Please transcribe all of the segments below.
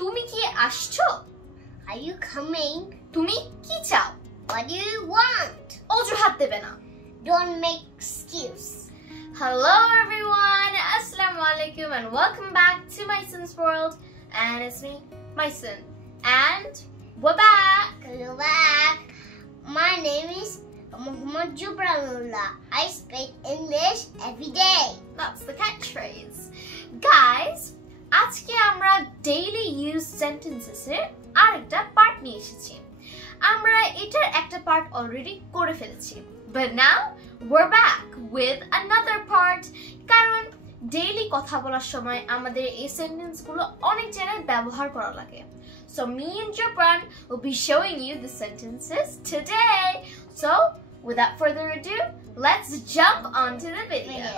তুমি কি আসছো? Are you coming? তুমি কি চাও? What do you want? অজুহাত দেবে না। Don't make excuse. Hello everyone, Assalamu alaikum and welcome back to Maisuns world. And it's me, Maisun. And we're back. Welcome back. My name is Jubran. I speak English every day. That's the catchphrase. Guys, আজকে আমরা daily use sentences এর আরেকটা part নিয়ে এসেছি। আমরা এটার একটা part already করে ফেলেছি। But now we're back with another part কারণ ডেইলি কথা বলার সময় আমাদের এই সেন্টেন্সগুলো অনেক জায়গায় ব্যবহার করা লাগে। So me and Jubran will be showing you the sentences today. So without further ado, let's jump onto the video.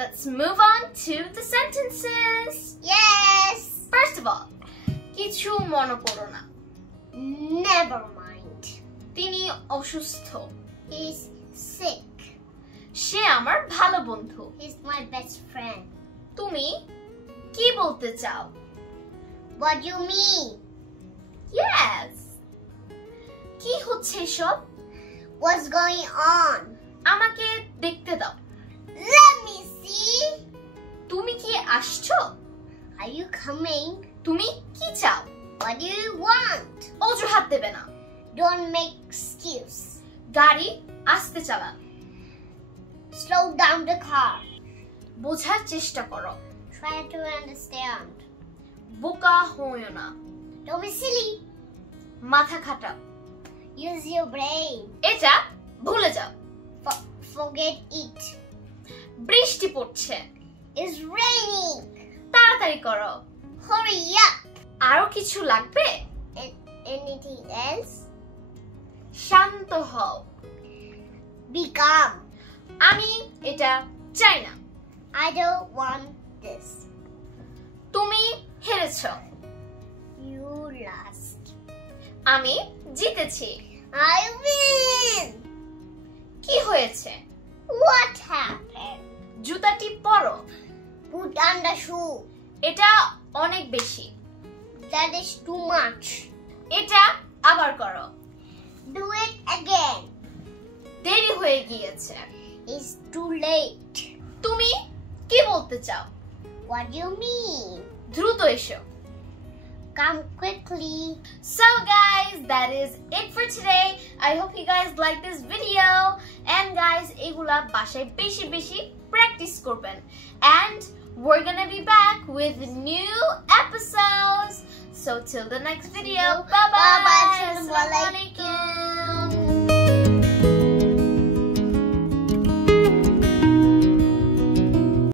Let's move on to the sentences. Yes. First of all, কিছু মনে করো না। Never mind. তিনি অসুস্থ। He's sick. সে আমার ভালো বন্ধু। He's my best friend. তুমি কি বলতে চাও? What do you mean? Yes. কি হচ্ছে এসব? What's going on? আমাকে দেখতে দাও। Let me see. তুমি কি আসছো? Are you coming? তুমি কি চাও? What do you want? অজুহাত দেবে না। Don't make excuse. গাড়ি আস্তে চালান। Slow down the car. বোঝার চেষ্টা করো। Try to understand. বোকা হইও না। Don't be silly. মাথা খাটাও। Use your brain. এটা ভুলে যাও। Forget it. বৃষ্টি পড়ছে। It's raining. তাড়াতাড়ি করো। Hurry up. আরো কিছু লাগবে? Anything else? শান্ত হও। Be calm. আমি এটা চাই না। I don't want this. তুমি হেরেছো। You lost. আমি জিতেছি। I win. কি হয়েছে? What happened? জুতাটি পরো। Put on the shoe. এটা অনেক বেশি। That is too much. এটা আবার করো। Do it again. দেরি হয়ে গিয়েছে। It's too late. তুমি কি বলতে চাও? What do you mean? দ্রুত এসো। Come quickly. So guys, that is it for today. I hope you guys like this video. And guys, এগুলা বাসায় বেশি বেশি practice করবেন. And we're gonna be back with new episodes. So till the next video, bye bye. Assalamualaikum.